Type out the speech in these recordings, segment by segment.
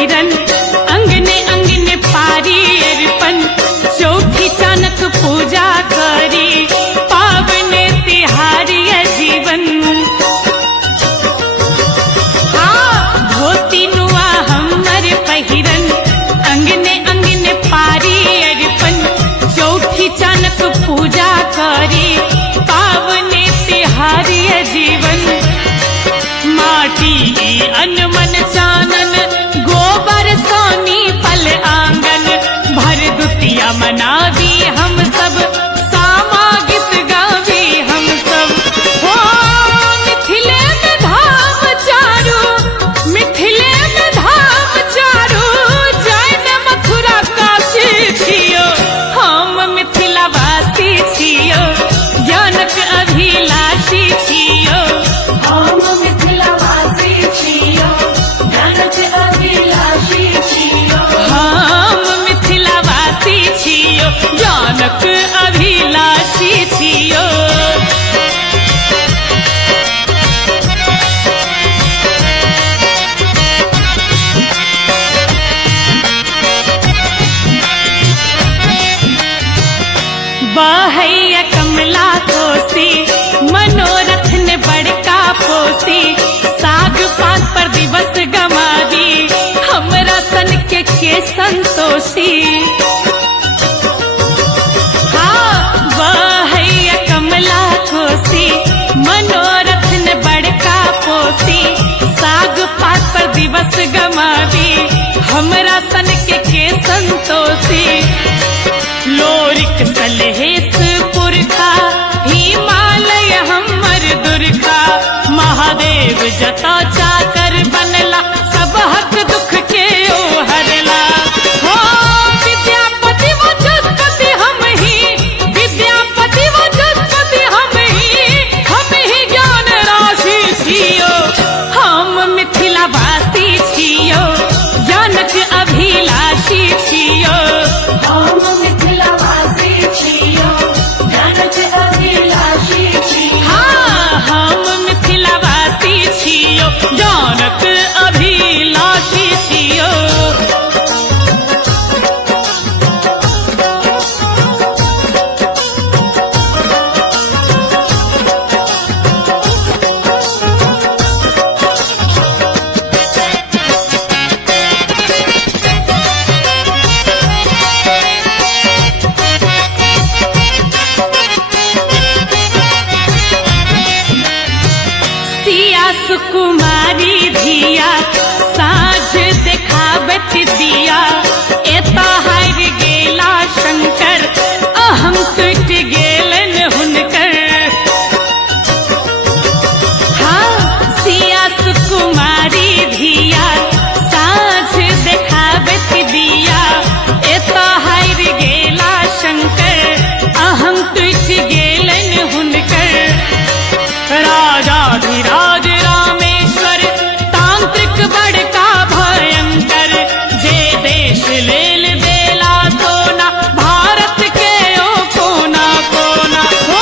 पहिरन अंगने अंगने पारी अर्पण चौथी चानक पूजा करी पावने तिहारी जीवन धोती नुआ हमर पहिरन अंगने अंगने पारी अर्पण चौथी चानक पूजा करी पावने तिहारी जीवन माटी अनमन चानन गोबर सोनी पल आंगन भर दुतिया मनावी हम सब सामा गीत गावी हम सब हो मिथिले में धाम चारू मिथिले में धाम चारू जैन मथुरा काशी छियो हम मिथिला वासी छियो ज्ञानक अभिलाषी छियो हम मिथिला वासी छियो ज्ञानक अभिलाषी छियो हम मिथिला वासी छियो ज्ञानक अभिलाषी छियो बहैया कमला कोसी मनोरथ ने बड़का पोसी साग पात पर दिवस गमावी हमरा सन के संतोषी बहैया कमला कोसी मनोरथ ने बड़का पोसी साग पात पर दिवस गमावी हमरा सन के संतोषी लोरिक सलहेस पुरखा हिमालय हमर दुर्गा महादेव जता चाकर बनला सब हक दुख के ओ हरला हो विद्यापति वचस्पति हम ही विद्यापति वचस्पति हम ही ज्ञान राशि छियो हम मिथिला वासी छियो ज्ञानक अभिलाषी छियो हम मिथिला वासी छियो ज्ञानक अभिलाषी छियो हम मिथिला वासी छियो ज्ञानक अभिलाषी छियो सिया सुकुमारी धिया साँझ देखाबत दिया एता हार गेला शंकर अहम टूट गेलन हुनकर सिया सुकुमारी धिया साँझ देखाबत दिया एता हार गेला शंकर अहम टूट गेलन हुनकर राजाधिराज रामेश्वर तांत्रिक बड़का भयंकर जे देश लेल देला सोना भारत के ओ कोना कोना हो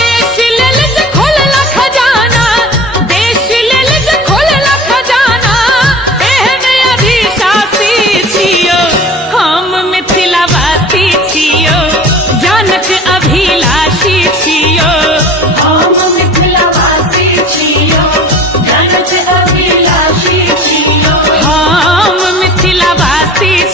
देश लेल जे खोलला खजाना देश लेल जे खोलला खजाना एहन अधिशासी छियो हम मिथिला वासी छियो ज्ञानक अभिलाषी